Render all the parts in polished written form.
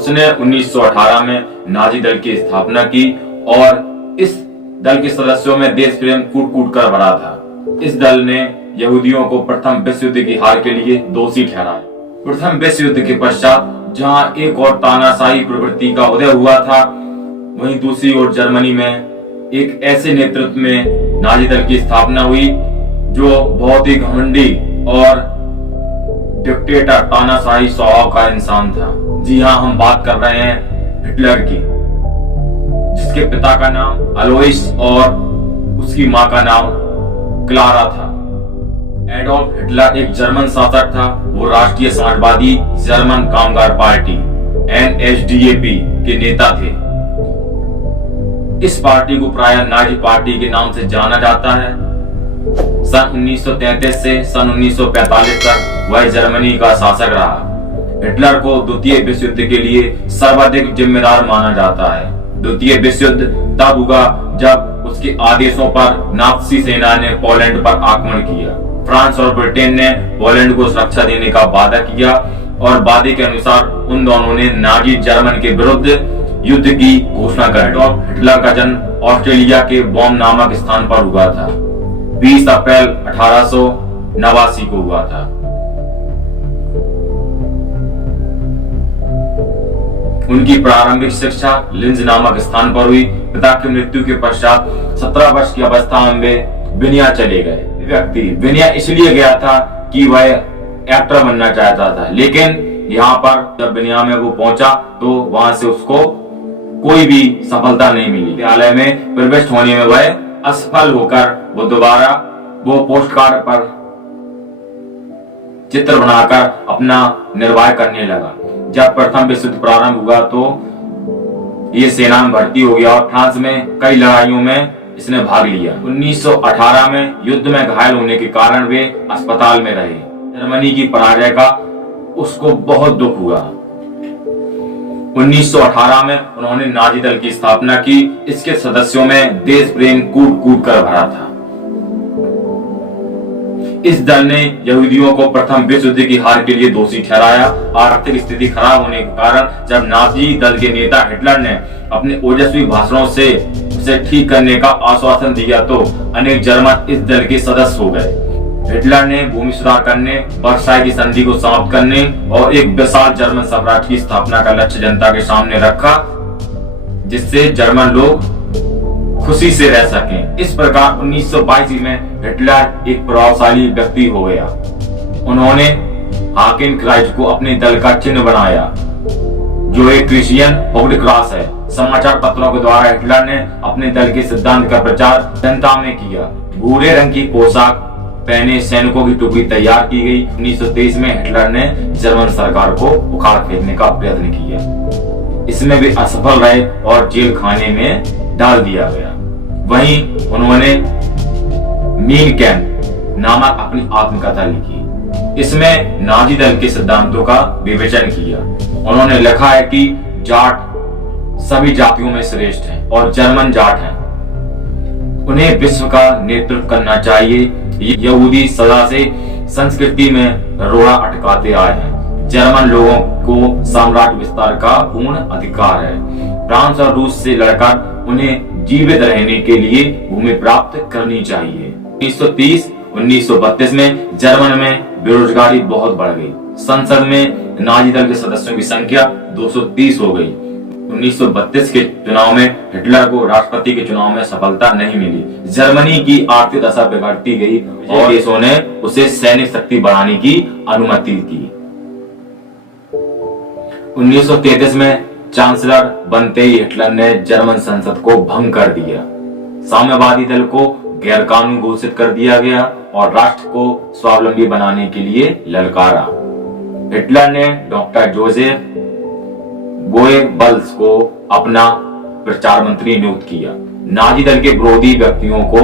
उसने 1918 में नाजी दल की स्थापना की और इस दल के सदस्यों में देश प्रेम कूट कूट कर भरा था। इस दल ने यहूदियों को प्रथम विश्व युद्ध की हार के लिए दोषी ठहराया। प्रथम विश्व युद्ध के पश्चात जहां एक और तानाशाही प्रवृत्ति का उदय हुआ था, वहीं दूसरी ओर जर्मनी में एक ऐसे नेतृत्व में नाजी दल की स्थापना हुई जो बहुत ही घमंडी और डिक्टेटर तानाशाही स्वभाव का इंसान था। जी हाँ, हम बात कर रहे हैं हिटलर की, जिसके पिता का नाम अलोइस और उसकी मां का नाम क्लारा था। एडोल्फ हिटलर एक जर्मन शासक था। वो राष्ट्रीय समाजवादी जर्मन कामगार पार्टी NSDAP के नेता थे। इस पार्टी को प्रायः नाजी पार्टी के नाम से जाना जाता है। सन 1933 से सन 1945 तक वह जर्मनी का शासक रहा। हिटलर को द्वितीय विश्व युद्ध के लिए सर्वाधिक जिम्मेदार माना जाता है। द्वितीय विश्व युद्ध तब हुआ जब उसके आदेशों पर नात्सी सेना ने पोलैंड पर आक्रमण किया। फ्रांस और ब्रिटेन ने पोलैंड को सुरक्षा देने का वादा किया और वादे के अनुसार उन दोनों ने नाजी जर्मन के विरुद्ध युद्ध की घोषणा कर। एडोल्फ हिटलर का जन्म ऑस्ट्रेलिया के बॉम नामक स्थान पर हुआ था। 20 अप्रैल 1889 को हुआ था। उनकी प्रारंभिक शिक्षा लिंज नामक स्थान पर हुई। पिता की मृत्यु के पश्चात 17 वर्ष की अवस्था में वे विनिया चले गए। व्यक्ति विनिया इसलिए गया था कि वह एक्टर बनना चाहता था, लेकिन यहाँ पर जब विनिया में वो पहुंचा तो वहां से उसको कोई भी सफलता नहीं मिली। विद्यालय में प्रविष्ट होने में वह असफल होकर वो दोबारा वो पोस्ट कार्ड पर चित्र बनाकर अपना निर्वाह करने लगा। जब प्रथम विश्व युद्ध प्रारंभ हुआ तो ये सेना में भर्ती हो गया और फ्रांस में कई लड़ाइयों में इसने भाग लिया। 1918 में युद्ध में घायल होने के कारण वे अस्पताल में रहे। जर्मनी की पराजय का उसको बहुत दुख हुआ। 1918 में उन्होंने नाजी दल की स्थापना की। इसके सदस्यों में देश प्रेम कूट कूट कर भरा था। इस दल ने यहूदियों को प्रथम विश्व युद्ध की हार के लिए दोषी ठहराया। आर्थिक स्थिति खराब होने के कारण जब नाजी दल के नेता हिटलर ने अपने ओजस्वी भाषणों से उसे ठीक करने का आश्वासन दिया तो अनेक जर्मन इस दल के सदस्य हो गए। हिटलर ने भूमि सुधार करने, वर्साई की संधि को समाप्त करने और एक विशाल जर्मन साम्राज्य की स्थापना का लक्ष्य जनता के सामने रखा, जिससे जर्मन लोग खुशी से रह सकें। इस प्रकार 1922 में हिटलर एक प्रभावशाली व्यक्ति हो गया। उन्होंने हाकिन क्राइस्ट को अपने दल का चिन्ह बनाया, जो एक क्रिश्चियन होल्ड क्रॉस है। समाचार पत्रों के द्वारा हिटलर ने अपने दल के सिद्धांत का प्रचार जनता में किया। भूरे रंग की पोशाक पहने सैनिकों की टुकड़ी तैयार की गई। 1923 में हिटलर ने जर्मन सरकार को उखाड़ फेंकने का प्रयत्न किया। इसमें वे असफल रहे और जेल खाने में डाल दिया गया। वहीं उन्होंने मीन कैंप नामक अपनी आत्मकथा लिखी। इसमें नाजी दल के सिद्धांतों का विवेचन किया। उन्होंने लिखा है कि जाट सभी जातियों में श्रेष्ठ हैं और जर्मन जाट हैं। उन्हें विश्व का नेतृत्व करना चाहिए। यहूदी सदा से संस्कृति में रोड़ा अटकाते आए हैं। जर्मन लोगों को साम्राज्य विस्तार का पूर्ण अधिकार है। फ्रांस और रूस से लड़कर उन्हें जीवित रहने के लिए भूमि प्राप्त करनी चाहिए। 1930-1932 में जर्मन में बेरोजगारी बहुत बढ़ गई। संसद में नाजी दल के सदस्यों की संख्या 230 हो गई। 1932 के चुनाव में हिटलर को राष्ट्रपति के चुनाव में सफलता नहीं मिली। जर्मनी की आर्थिक दशा बिगड़ती गई और देशों ने उसे सैनिक शक्ति बढ़ाने की अनुमति दी। 1933 में चांसलर बनते ही हिटलर ने जर्मन संसद को भंग कर दिया। साम्यवादी दल को गैर कानूनी घोषित कर दिया गया और राष्ट्र को स्वावलंबी बनाने के लिए ललकारा। हिटलर ने डॉक्टर जोसेफ गोएबल्स को अपना प्रचार मंत्री नियुक्त किया। नाजी दल के विरोधी व्यक्तियों को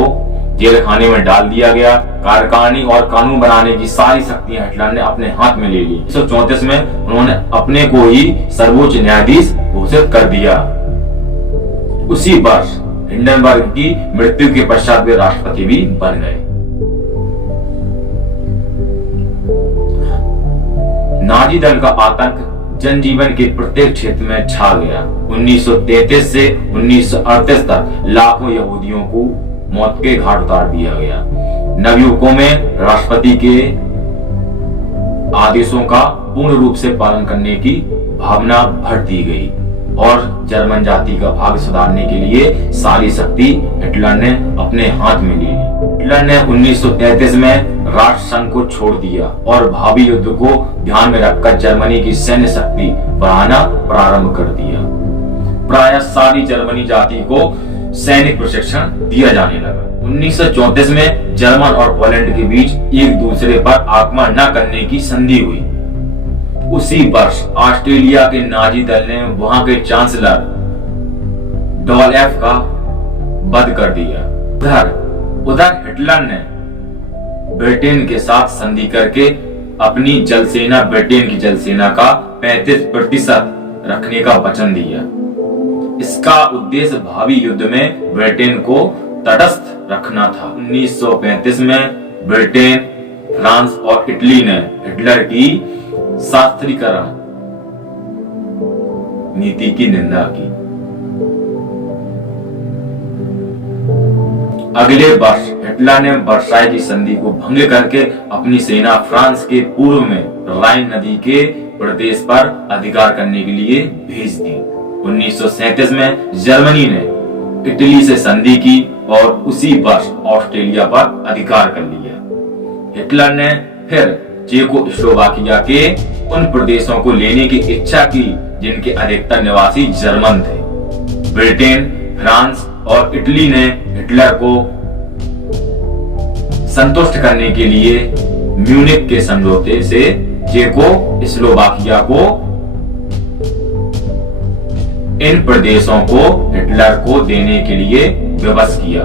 जेल खाने में डाल दिया गया। कार्यकारिणी और कानून बनाने की सारी शक्तियां हिटलर ने अपने हाथ में ले ली। 1934 में उन्होंने अपने को ही सर्वोच्च न्यायाधीश घोषित कर दिया। उसी वर्ष हिंडनबर्ग की मृत्यु के पश्चात वे राष्ट्रपति भी बन गए। नाजी दल का आतंक जनजीवन के प्रत्येक क्षेत्र में छा गया। 1933 से 1938 तक लाखों यहूदियों को मौत के घाट उतार दिया गया। नवयुवकों में राष्ट्रपति के आदेशों का पूर्ण रूप से पालन करने की भावना भर दी गई और जर्मन जाति का भाग्य सुधारने के लिए सारी शक्ति हिटलर ने अपने हाथ में ले ली। हिटलर ने 1933 में राष्ट्र संघ को छोड़ दिया और भावी युद्ध को ध्यान में रखकर जर्मनी की सैन्य शक्ति बढ़ाना प्रारंभ कर दिया। प्रायः सारी जर्मनी जाति को सैनिक प्रशिक्षण दिया जाने लगा। 1934 में जर्मन और पोलैंड के बीच एक दूसरे पर आक्रमण न करने की संधि हुई। उसी वर्ष ऑस्ट्रेलिया के नाजी दल ने वहां के चांसलर डॉलएफ का वध कर दिया। उधर हिटलर ने ब्रिटेन के साथ संधि करके अपनी जलसेना, ब्रिटेन की जलसेना का 35% रखने का वचन दिया। इसका उद्देश्य भावी युद्ध में ब्रिटेन को तटस्थ रखना था। 1935 में ब्रिटेन, फ्रांस और इटली ने हिटलर की शास्त्रीकरण नीति की निंदा की। अगले वर्ष हिटलर ने वर्साई की संधि को भंग करके अपनी सेना फ्रांस के पूर्व में राइन नदी के प्रदेश पर अधिकार करने के लिए भेज दी। 1937 में जर्मनी ने इटली से संधि की और उसी वर्ष ऑस्ट्रेलिया पर अधिकार कर लिया। हिटलर ने फिर चेकोस्लोवाकिया के उन प्रदेशों को लेने की इच्छा की जिनके अधिकतर निवासी जर्मन थे। ब्रिटेन, फ्रांस और इटली ने हिटलर को संतुष्ट करने के लिए म्यूनिख के समझौते से चेकोस्लोवाकिया को इन प्रदेशों को हिटलर को देने के लिए विवश किया।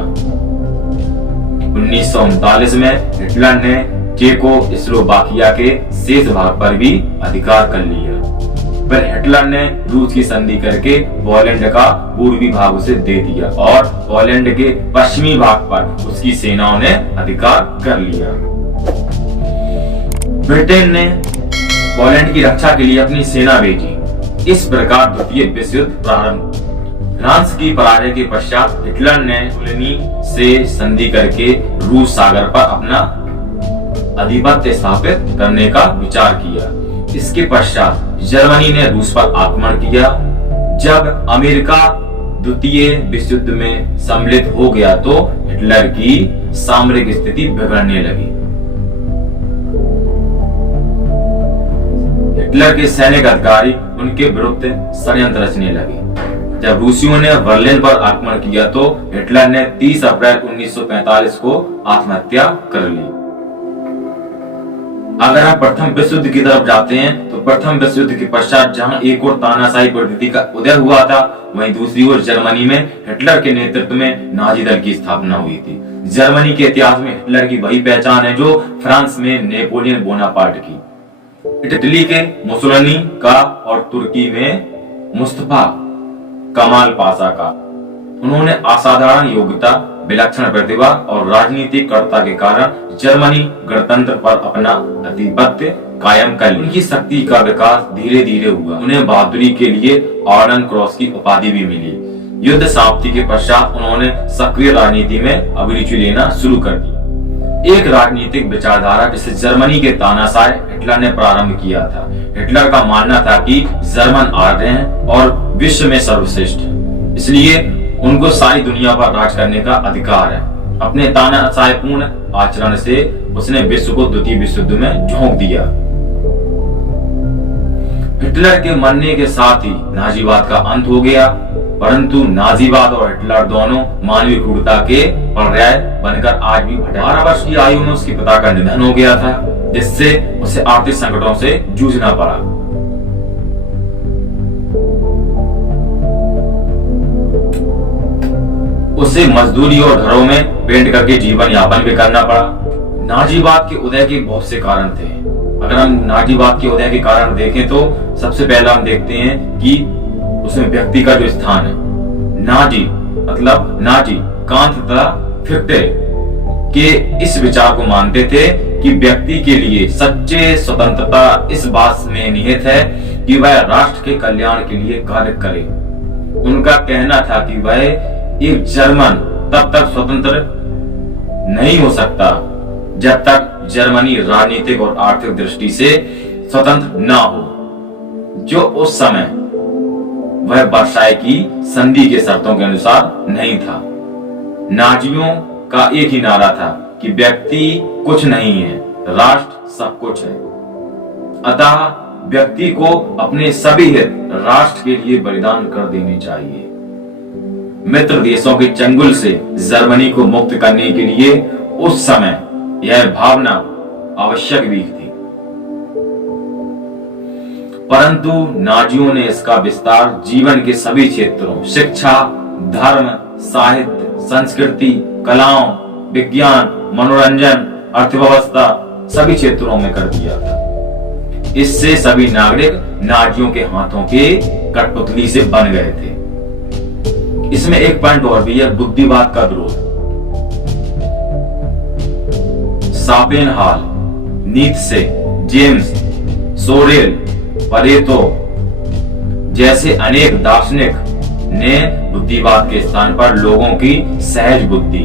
1939 में हिटलर ने चेकोस्लोवाकिया के शेष भाग पर भी अधिकार कर लिया। फिर हिटलर ने रूस की संधि करके पोलैंड का पूर्वी भाग उसे दे दिया और पोलैंड के पश्चिमी भाग पर उसकी सेनाओं ने अधिकार कर लिया। ब्रिटेन ने पोलैंड की रक्षा के लिए अपनी सेना भेजी। इस प्रकार द्वितीय विश्व युद्ध प्रारंभ। फ्रांस की पराजय के पश्चात हिटलर ने मुसोलिनी से संधि करके रूस सागर पर अपना आधिपत्य स्थापित करने का विचार किया। इसके पश्चात जर्मनी ने रूस पर आक्रमण किया। जब अमेरिका द्वितीय विश्व युद्ध में सम्मिलित हो गया तो हिटलर की सामरिक स्थिति बिगड़ने लगी। हिटलर के सैनिक अधिकारी उनके विरुद्ध षड्यंत्र रचने लगे। जब रूसियों ने बर्लिन पर आक्रमण किया तो हिटलर ने 30 अप्रैल 1945 को आत्महत्या कर ली। अगर हम प्रथम विश्व युद्ध की तरफ जाते हैं तो प्रथम विश्व युद्ध के पश्चात जहां एक और तानाशाही प्रवृत्ति का उदय हुआ था, वहीं दूसरी ओर जर्मनी में हिटलर के नेतृत्व में नाजी दल की स्थापना हुई थी। जर्मनी के इतिहास में हिटलर की वही पहचान है जो फ्रांस में नेपोलियन बोनापार्ट की, इटली के मुसोलिनी का और तुर्की में मुस्तफा कमाल पाशा का। उन्होंने असाधारण योग्यता, विलक्षण प्रतिभा और राजनीतिक कर्ता के कारण जर्मनी गणतंत्र पर अपना आधिपत्य कायम कर ली। उनकी शक्ति का विकास धीरे धीरे हुआ। उन्हें बहादुरी के लिए ऑर्डन क्रॉस की उपाधि भी मिली। युद्ध समाप्ति के पश्चात उन्होंने सक्रिय राजनीति में अभिरुचि लेना शुरू कर दी। एक राजनीतिक विचारधारा जिसे जर्मनी के तानाशाह हिटलर ने प्रारंभ किया था। हिटलर का मानना था कि जर्मन आर्य हैं और विश्व में सर्वश्रेष्ठ, इसलिए उनको सारी दुनिया पर राज करने का अधिकार है। अपने तानाशाहपूर्ण आचरण से उसने विश्व को द्वितीय विश्व युद्ध में झोंक दिया। हिटलर के मरने के साथ ही नाजीवाद का अंत हो गया, परंतु नाजीवाद और हिटलर दोनों मानवीय क्रूरता के पर्याय बनकर आज भी भटक। 12 वर्ष की आयु में उसके पिता का निधन हो गया था, जिससे उसे आर्थिक संकटों से जूझना पड़ा। उसे मजदूरी और घरों में पेंट करके जीवन यापन भी करना पड़ा। नाजीवाद के उदय के बहुत से कारण थे। अगर हम नाजीवाद के उदय के कारण देखें तो सबसे पहला हम देखते हैं कि उसमें व्यक्ति का जो स्थान है। नाजी मतलब नाजी कांत तथा फिक्टे के इस विचार को मानते थे कि व्यक्ति के लिए सच्चे स्वतंत्रता इस बात में निहित है कि वह राष्ट्र के कल्याण के लिए कार्य करे। उनका कहना था कि वह एक जर्मन तब तक स्वतंत्र नहीं हो सकता जब तक जर्मनी राजनीतिक और आर्थिक दृष्टि से स्वतंत्र न हो, जो उस समय वह वर्साई की संधि के शर्तों के अनुसार नहीं था। नाजियों का एक ही नारा था कि व्यक्ति कुछ नहीं है, राष्ट्र सब कुछ है। अतः व्यक्ति को अपने सभी हित राष्ट्र के लिए बलिदान कर देने चाहिए। मित्र देशों के चंगुल से जर्मनी को मुक्त करने के लिए उस समय यह भावना आवश्यक भी थी, परंतु नाजियों ने इसका विस्तार जीवन के सभी क्षेत्रों, शिक्षा, धर्म, साहित्य, संस्कृति, कलाओं, विज्ञान, मनोरंजन, अर्थव्यवस्था सभी क्षेत्रों में कर दिया था। इससे सभी नागरिक नाजियों के हाथों के कठपुतली से बन गए थे। इसमें एक पॉइंट और भी है, बुद्धिवाद का विरोध। सापेनहाल, नीत्शे, जेम्स, सोरेल, परेतो जैसे अनेक दार्शनिक ने बुद्धिवाद के स्थान पर लोगों की सहज बुद्धि,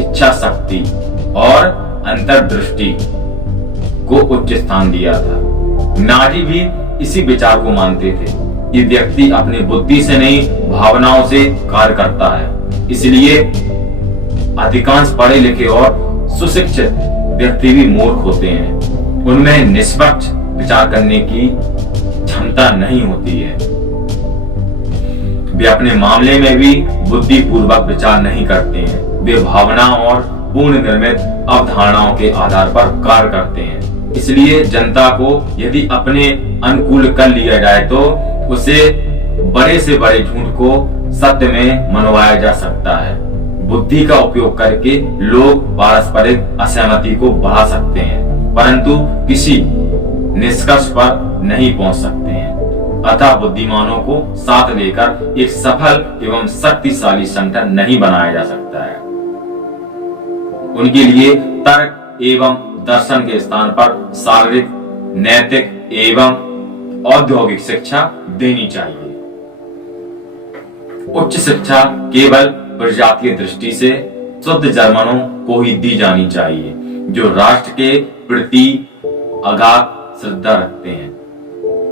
इच्छा शक्ति और अंतर्दृष्टि को उच्च स्थान दिया था। नाजी भी इसी विचार को मानते थे कि व्यक्ति अपनी बुद्धि से नहीं भावनाओं से कार्य करता है। इसलिए अधिकांश पढ़े लिखे और सुशिक्षित व्यक्ति भी मूर्ख होते हैं। उनमें निष्पक्ष विचार करने की क्षमता नहीं होती है। वे अपने मामले में भी बुद्धिपूर्वक विचार नहीं करते हैं। वे भावना और पूर्ण निर्मित अवधारणाओं के आधार पर कार्य करते हैं। इसलिए जनता को यदि अपने अनुकूल कर लिया जाए तो उसे बड़े से बड़े झूठ को सत्य में मनवाया जा सकता है। बुद्धि का उपयोग करके लोग पारस्परिक असहमति को बढ़ा सकते हैं, परंतु किसी निष्कर्ष पर नहीं पहुंच सकते हैं। अतः बुद्धिमानों को साथ लेकर एक सफल एवं शक्तिशाली संगठन नहीं बनाया जा सकता है। उनके लिए तर्क एवं दर्शन के स्थान पर शारीरिक, नैतिक एवं औद्योगिक शिक्षा देनी चाहिए। उच्च शिक्षा केवल प्रजातीय दृष्टि से शुद्ध जर्मनों को ही दी जानी चाहिए, जो राष्ट्र के प्रति अगाध श्रद्धा रखते हैं।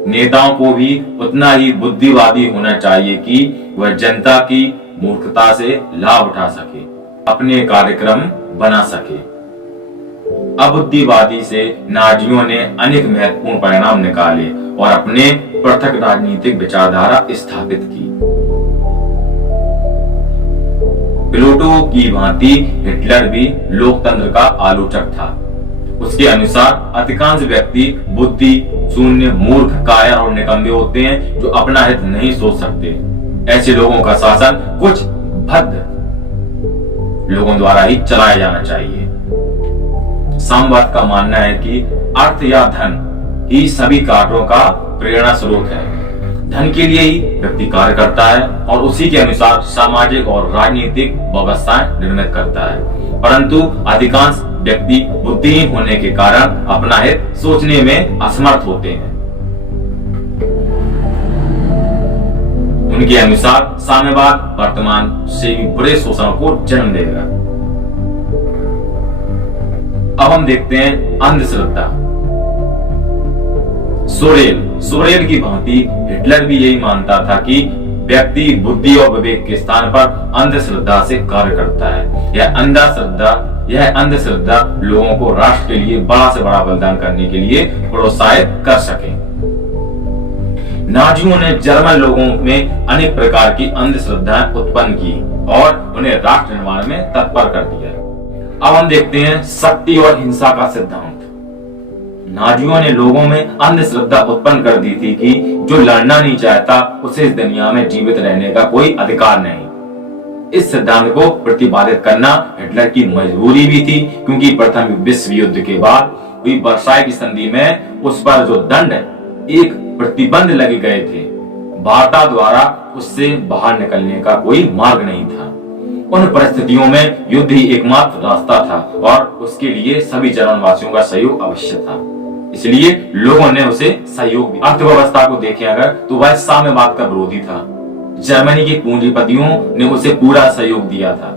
नेताओं को भी उतना ही बुद्धिवादी होना चाहिए कि वह जनता की मूर्खता से लाभ उठा सके, अपने कार्यक्रम बना सके। अबुद्धिवादी से नाजियों ने अनेक महत्वपूर्ण परिणाम निकाले और अपने पृथक राजनीतिक विचारधारा स्थापित की। प्लेटो की भांति हिटलर भी लोकतंत्र का आलोचक था। उसके अनुसार अधिकांश व्यक्ति बुद्धि शून्य, मूर्ख, कायर और निकम्मे होते हैं, जो अपना हित नहीं सोच सकते। ऐसे लोगों का शासन कुछ भद्र लोगों द्वारा ही चलाया जाना चाहिए। सामवाद का मानना है कि अर्थ या धन ही सभी कार्यों का प्रेरणा स्रोत है। धन के लिए ही व्यक्ति कार्य करता है और उसी के अनुसार सामाजिक और राजनीतिक व्यवस्थाएं निर्मित करता है, परंतु अधिकांश व्यक्ति बुद्धिहीन होने के कारण अपना हित सोचने में असमर्थ होते हैं। उनके अनुसार साम्यवाद वर्तमान से भी बुरे शोषण को जन्म देगा। अब हम देखते हैं अंधश्रद्धा। सोरेल की भांति हिटलर भी यही मानता था कि व्यक्ति बुद्धि और विवेक के स्थान पर अंधश्रद्धा से कार्य करता है। यह अंधश्रद्धा लोगों को राष्ट्र के लिए बड़ा से बड़ा बलिदान करने के लिए प्रोत्साहित कर सके। नाजियों ने जर्मन लोगों में अनेक प्रकार की अंधश्रद्धाएं उत्पन्न की और उन्हें राष्ट्र निर्माण में तत्पर कर दिया। अब हम देखते हैं शक्ति और हिंसा का सिद्धांत। नाजियों ने लोगों में अंधश्रद्धा उत्पन्न कर दी थी कि जो लड़ना नहीं चाहता उसे इस दुनिया में जीवित रहने का कोई अधिकार नहीं। इस सिद्धांत को प्रतिपादित करना हिटलर की मजबूरी भी थी, क्योंकि प्रथम विश्व युद्ध के बाद हुई वर्साई की संधि में उस पर जो दंड एक प्रतिबंध लगे गए थे, वार्ता द्वारा उससे बाहर निकलने का कोई मार्ग नहीं था। उन परिस्थितियों में युद्ध ही एकमात्र रास्ता था और उसके लिए सभी जर्मन वासियों का सहयोग अवश्य था। इसलिए लोगों ने उसे सहयोग दिया। अर्थव्यवस्था को देखें अगर तो वह साम्यवाद का विरोधी था। जर्मनी के पूंजीपतियों ने उसे पूरा सहयोग दिया था,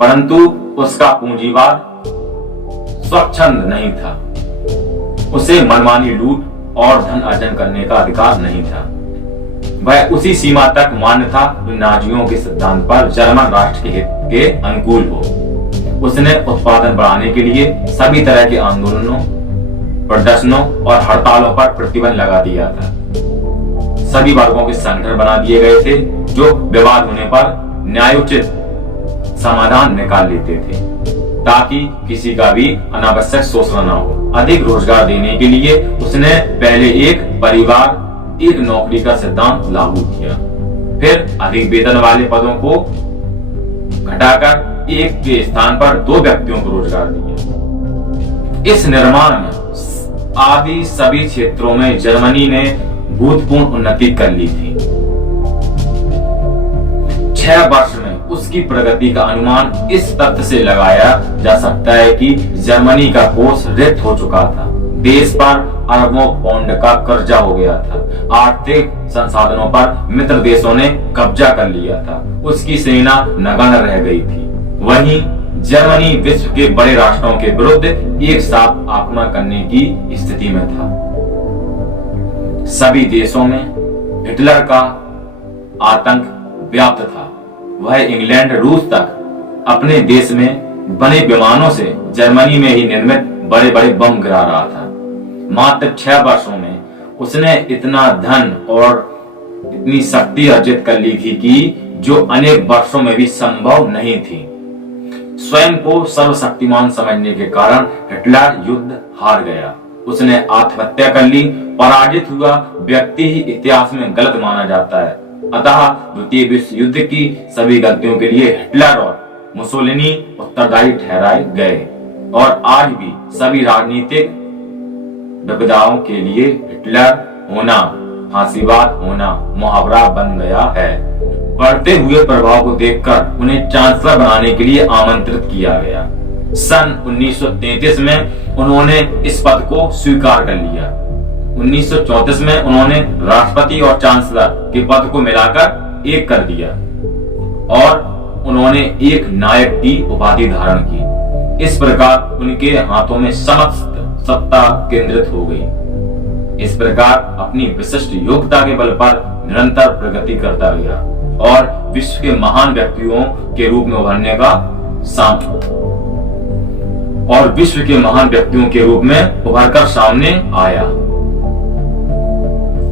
परंतु उसका पूंजीवाद स्वच्छंद नहीं था। उसे मनमानी लूट और धन अर्जन करने का अधिकार नहीं था। वह उसी सीमा तक मान्य था जो नाजियों के सिद्धांत पर जर्मन राष्ट्र के हित के अनुकूल हो। उसने उत्पादन बढ़ाने के लिए सभी तरह के आंदोलनों, प्रदर्शनों और हड़तालों पर प्रतिबंध लगा दिया था। सभी वर्गों के संगठन बना दिए गए थे जो विवाद होने पर न्यायोचित समाधान निकाल लेते थे, ताकि किसी का भी अनावश्यक शोषण न हो। अधिक रोजगार देने के लिए उसने पहले एक परिवार एक नौकरी का सिद्धांत लागू किया, फिर अधिक वेतन वाले पदों को घटाकर एक के स्थान पर 2 व्यक्तियों को रोजगार दिया। इस निर्माण में आदि सभी क्षेत्रों में जर्मनी ने भूतपूर्ण उन्नति कर ली थी। 6 वर्ष में उसकी प्रगति का अनुमान इस तथ्य से लगाया जा सकता है कि जर्मनी का कोष रिक्त हो चुका था। देश पर अरबों पाउंड का कर्जा हो गया था। आर्थिक संसाधनों पर मित्र देशों ने कब्जा कर लिया था। उसकी सेना नगण्य रह गई थी। वहीं जर्मनी विश्व के बड़े राष्ट्रों के विरुद्ध एक साथ आक्रमण करने की स्थिति में था। सभी देशों में हिटलर का आतंक व्याप्त था। वह इंग्लैंड, रूस तक अपने देश में बने विमानों से जर्मनी में ही निर्मित बड़े बड़े बम गिरा रहा था। मात्र 6 वर्षों में उसने इतना धन और इतनी शक्ति अर्जित कर ली थी कि जो अनेक वर्षों में भी संभव नहीं थी। स्वयं को सर्वशक्तिमान समझने के कारण हिटलर युद्ध हार गया। उसने आत्महत्या कर ली। पराजित हुआ व्यक्ति ही इतिहास में गलत माना जाता है। अतः द्वितीय विश्व युद्ध की सभी गलतियों के लिए हिटलर और मुसोलिनी उत्तरदायी ठहराए गए और आज भी सभी राजनीतिक विविधताओं के लिए हिटलर होना, फांसीवाद होना मुहावरा बन गया है। बढ़ते हुए प्रभाव को देखकर उन्हें चांसलर बनाने के लिए आमंत्रित किया गया। सन 1933 में उन्होंने इस पद को स्वीकार कर लिया। 1934 में उन्होंने राष्ट्रपति और चांसलर के पद को मिलाकर एक कर दिया और उन्होंने एक नायक की उपाधि धारण की। इस प्रकार उनके हाथों में समस्त सत्ता केंद्रित हो गई। इस प्रकार अपनी विशिष्ट योग्यता के बल पर निरंतर प्रगति करता गया और विश्व के महान व्यक्तियों के रूप में उभरने का उभरकर सामने आया।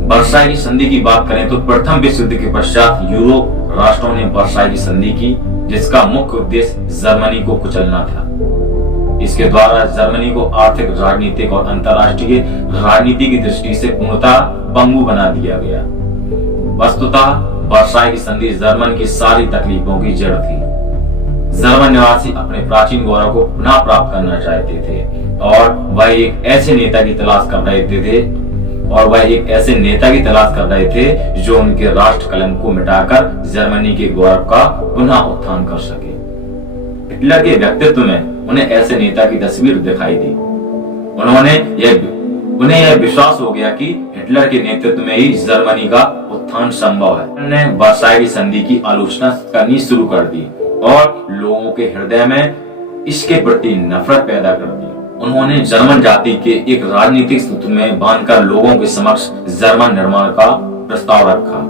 वर्साई की संधि की बात करें तो प्रथम विश्व युद्ध के पश्चात यूरोप राष्ट्रों ने वर्साई की संधि की, जिसका मुख्य उद्देश्य जर्मनी को कुचलना था। इसके द्वारा जर्मनी को आर्थिक, राजनीतिक और अंतर्राष्ट्रीय राजनीति की दृष्टि से पूर्णतः पंगु बना दिया गया। वस्तुतः वर्साई की संधि जर्मन की सारी तकलीफों की जड़ थी। जर्मन निवासी अपने प्राचीन गौरव को पुनः प्राप्त करना चाहते थे और वह एक ऐसे नेता की तलाश कर रहे थे जो उनके राष्ट्र कलंक को मिटाकर जर्मनी के गौरव का पुनः उत्थान कर सके। हिटलर के व्यक्तित्व में उन्हें ऐसे नेता की तस्वीर दिखाई दी। उन्हें यह विश्वास हो गया कि हिटलर के नेतृत्व में ही जर्मनी का उत्थान संभव है। उन्होंने वर्साई की संधि की आलोचना करनी शुरू कर दी और लोगों के हृदय में इसके प्रति नफरत पैदा कर दी। उन्होंने जर्मन जाति के एक राजनीतिक सूत्र में बांधकर लोगों के समक्ष जर्मन निर्माण का प्रस्ताव रखा।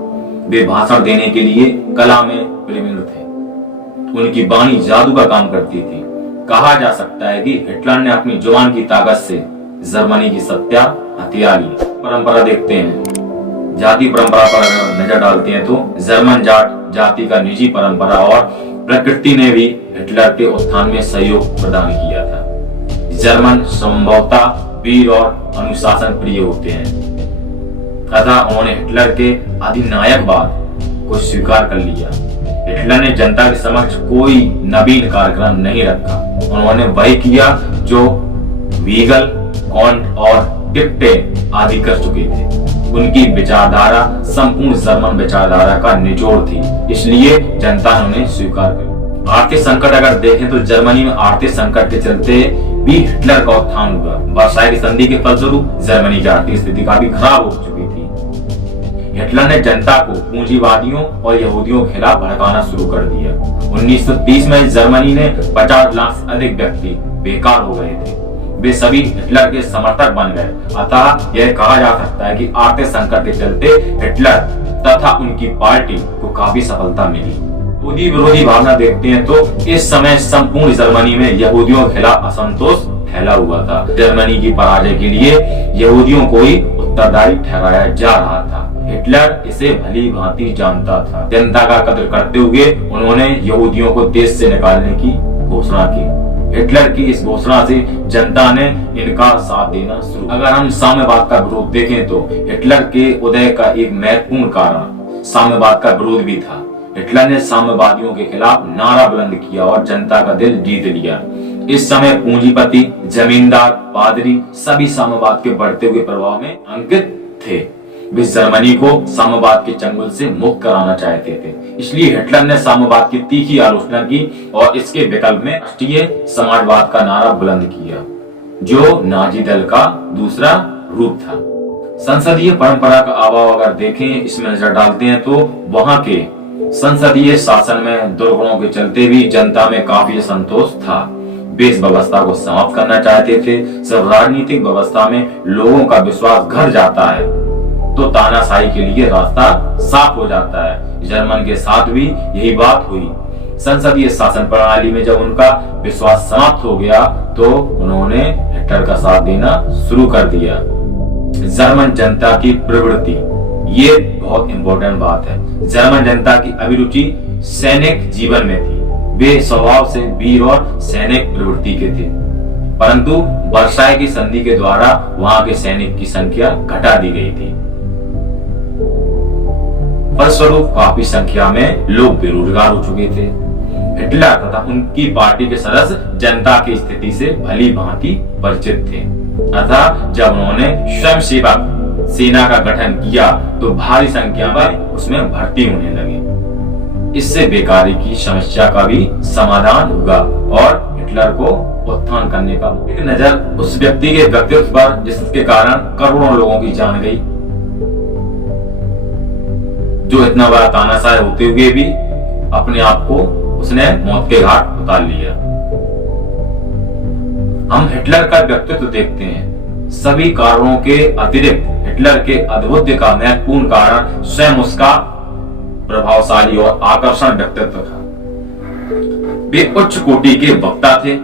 वे भाषण देने के लिए कला में प्रवीण थे। उनकी वाणी जादू का काम करती थी। कहा जा सकता है कि हिटलर ने अपनी जुबान की ताकत से जर्मनी की सत्ता हथिया ली। परंपरा देखते हैं, जाति परंपरा पर अगर नजर डालते हैं तो जर्मन जाति का निजी परंपरा और प्रकृति ने भी हिटलर के उत्थान में सहयोग प्रदान किया था। जर्मन संभवतः वीर और अनुशासन प्रिय होते हैं, अतः उन्होंने हिटलर के अधिनायकवाद को स्वीकार कर लिया। हिटलर ने जनता के समक्ष कोई नवीन कार्यक्रम नहीं रखा। उन्होंने वही किया जो वीगल, कॉन्ट और टिप्टे आदि कर चुके थे। उनकी विचारधारा संपूर्ण जर्मन विचारधारा का निचोड़ थी, इसलिए जनता ने उन्हें स्वीकार कर लिया। आर्थिक संकट अगर देखें तो जर्मनी में आर्थिक संकट के चलते भी हिटलर का उत्थान हुआ। वर्साई की संधि के फलस्वरूप जर्मनी की आर्थिक स्थिति काफी खराब हो चुकी थी। हिटलर ने जनता को पूंजीवादियों और यहूदियों के खिलाफ भड़काना शुरू कर दिया। 1930 में जर्मनी ने 50 लाख से अधिक व्यक्ति बेकार हो गए थे। वे सभी हिटलर के समर्थक बन गए। अतः यह कहा जा सकता है कि आर्थिक संकट के चलते हिटलर तथा उनकी पार्टी को काफी सफलता मिली। यहूदी विरोधी भावना देखते हैं तो इस समय संपूर्ण जर्मनी में यहूदियों के खिलाफ असंतोष फैला हुआ था। जर्मनी की पराजय के लिए यहूदियों को ही उत्तरदायी ठहराया जा रहा था। हिटलर इसे भली भांति जानता था। जनता का कत्ल करते हुए उन्होंने यहूदियों को देश से निकालने की घोषणा की। हिटलर की इस घोषणा से जनता ने इनका साथ देना शुरू। अगर हम साम्यवाद का विरोध देखें तो हिटलर के उदय का एक महत्वपूर्ण कारण साम्यवाद का विरोध भी था। हिटलर ने साम्यवादियों के खिलाफ नारा बुलंद किया और जनता का दिल जीत लिया। इस समय पूंजीपति, जमींदार, पादरी सभी साम्यवाद के बढ़ते हुए प्रभाव में अंकित थे। वे जर्मनी को साम्यवाद के चंगुल से मुक्त कराना चाहते थे। इसलिए हिटलर ने साम्यवाद की तीखी आलोचना की और इसके विकल्प में राष्ट्रीय समाजवाद का नारा बुलंद किया, जो नाजी दल का दूसरा रूप था। संसदीय परंपरा का अभाव अगर देखें, इसमें नजर डालते हैं तो वहां के संसदीय शासन में दुर्गुणों के चलते भी जनता में काफी असंतोष था। वे इस व्यवस्था को समाप्त करना चाहते थे। जब राजनीतिक व्यवस्था में लोगों का विश्वास घट जाता है तो तानाशाही के लिए रास्ता साफ हो जाता है। जर्मन के साथ भी यही बात हुई। संसदीय शासन प्रणाली में जब उनका विश्वास समाप्त हो गया तो उन्होंने हिटलर का साथ देना शुरू कर दिया। जर्मन जनता की प्रवृत्ति, ये बहुत इंपॉर्टेंट बात है। जर्मन जनता की अभिरुचि सैनिक जीवन में थी। वे स्वभाव से वीर और सैनिक प्रवृत्ति के थे, परंतु वर्साई की संधि के द्वारा वहां के सैनिक की संख्या घटा दी गई थी। फलस्वरूप काफी संख्या में लोग बेरोजगार हो चुके थे। हिटलर तथा उनकी पार्टी के सदस्य जनता की स्थिति से भली भांति परिचित थे। अतः जब उन्होंने स्वयंसेवक सेना का गठन किया तो भारी संख्या में उसमें भर्ती होने लगे। इससे बेकारी की समस्या का भी समाधान हुआ और हिटलर को उत्थान करने का एक नजर उस व्यक्ति के व्यक्तित्व पर जिसके कारण करोड़ों लोगों की जान गई, जो इतना बड़ा तानाशाह होते हुए भी अपने आप को उसने मौत के घाट उतार लिया। हम हिटलर का व्यक्तित्व देखते हैं। सभी कारणों के अतिरिक्त हिटलर के अद्भुत का महत्वपूर्ण कारण स्वयं उसका प्रभावशाली और आकर्षण व्यक्तित्व था। वे उच्च कोटि के वक्ता थे।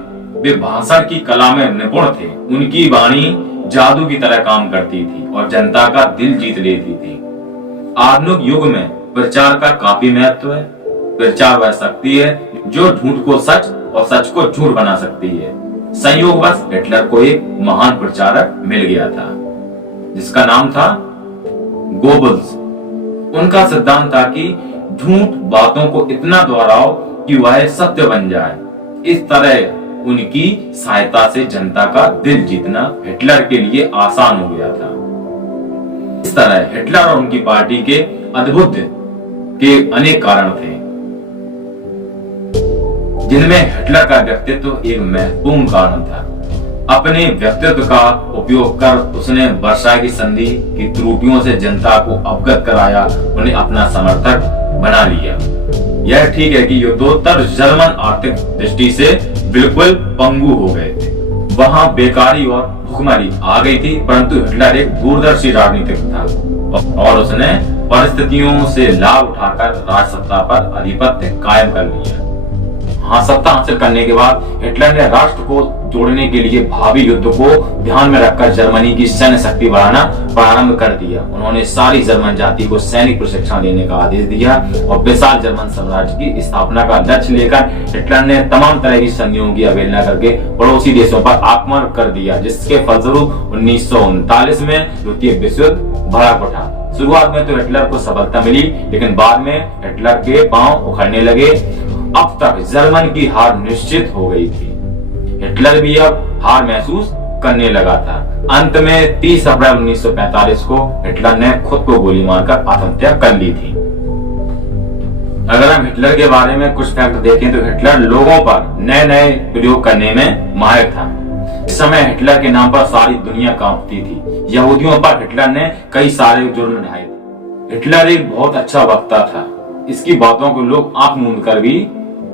वे भाषण की कला में निपुण थे। उनकी वाणी जादू की तरह काम करती थी और जनता का दिल जीत लेती थी। आधुनिक युग में प्रचार का काफी महत्व है। प्रचार वह शक्ति है जो झूठ को सच और सच को झूठ बना सकती है। संयोगवश हिटलर को एक महान प्रचारक मिल गया था जिसका नाम था गोबल्स। उनका सिद्धांत था कि झूठ बातों को इतना दोहराओ कि वह सत्य बन जाए। इस तरह उनकी सहायता से जनता का दिल जीतना हिटलर के लिए आसान हो गया था। इस तरह हिटलर और उनकी पार्टी के अद्भुत के अनेक कारण थे, जिनमें हिटलर का व्यक्तित्व एक महत्वपूर्ण कारण था। अपने व्यक्तित्व का उपयोग कर उसने वर्साई की संधि की त्रुटियों से जनता को अवगत कराया, उन्हें अपना समर्थक बना लिया। यह ठीक है कि युद्धोत्तर जर्मन आर्थिक दृष्टि से बिल्कुल पंगु हो गए थे। वहां बेकारी और भुखमरी आ गई थी, परंतु हिटलर एक दूरदर्शी राजनीतिक था और उसने परिस्थितियों से लाभ उठाकर राजसत्ता पर आधिपत्य कायम कर लिया। सत्ता हासिल करने के बाद हिटलर ने राष्ट्र को जोड़ने के लिए भावी युद्ध को ध्यान में रखकर जर्मनी की सैन्य शक्ति बढ़ाना प्रारंभ कर दिया। उन्होंने सारी जर्मन जाति को सैनिक प्रशिक्षण देने का आदेश दिया और विशाल जर्मन साम्राज्य की स्थापना का लक्ष्य लेकर हिटलर ने तमाम तरह की संधियों की अवहेलना करके पड़ोसी देशों पर आक्रमण कर दिया, जिसके फलस्वरूप 1939 में द्वितीय विश्व युद्ध भड़क उठा। शुरुआत में तो हिटलर को सफलता मिली, लेकिन बाद में हिटलर के पांव उखड़ने लगे। अब तक जर्मन की हार निश्चित हो गई थी। हिटलर भी अब हार महसूस करने लगा था। अंत में 30 अप्रैल 1945 को हिटलर ने खुद को गोली मारकर आत्महत्या कर ली थी। अगर हम हिटलर के बारे में कुछ फैक्ट देखें तो हिटलर लोगों पर नए नए प्रयोग करने में माहिर था। इस समय हिटलर के नाम पर सारी दुनिया कांपती थी। यहूदियों पर हिटलर ने कई सारे जुर्म ढाए थे। हिटलर एक बहुत अच्छा वक्ता था। इसकी बातों को लोग आंख मूंद कर भी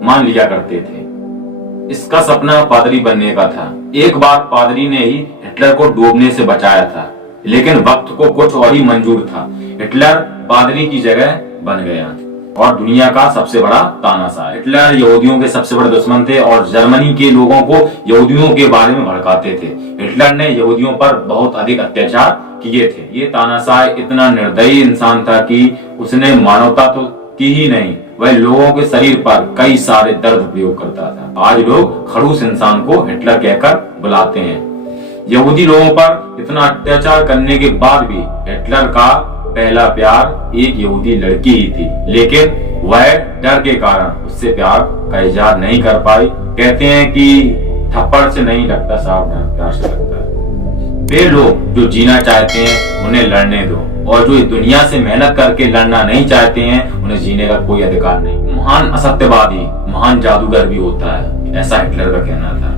मान लिया करते थे। इसका सपना पादरी बनने का था। एक बार पादरी ने ही हिटलर को डूबने से बचाया था, लेकिन वक्त को कुछ और ही मंजूर था। हिटलर पादरी की जगह बन गया और दुनिया का सबसे बड़ा तानाशाह। हिटलर यहूदियों के सबसे बड़े दुश्मन थे और जर्मनी के लोगों को यहूदियों के बारे में भड़काते थे। हिटलर ने यहूदियों पर बहुत अधिक अत्याचार किए थे। ये तानाशाह इतना निर्दयी इंसान था कि उसने मानवता तो की ही नहीं, वह लोगों के शरीर पर कई सारे दर्द प्रयोग करता था। आज लोग खड़ूस इंसान को हिटलर कहकर बुलाते हैं। यहूदी लोगों पर इतना अत्याचार करने के बाद भी हिटलर का पहला प्यार एक यहूदी लड़की ही थी, लेकिन वह डर के कारण उससे प्यार का इजहार नहीं कर पाई। कहते हैं कि थप्पड़ से नहीं लगता सांप, प्यार से लगता है। वे लोग जो जीना चाहते हैं उन्हें लड़ने दो, और जो इस दुनिया से मेहनत करके लड़ना नहीं चाहते हैं उन्हें जीने का कोई अधिकार नहीं। महान असत्यवादी महान जादूगर भी होता है, ऐसा हिटलर का कहना था।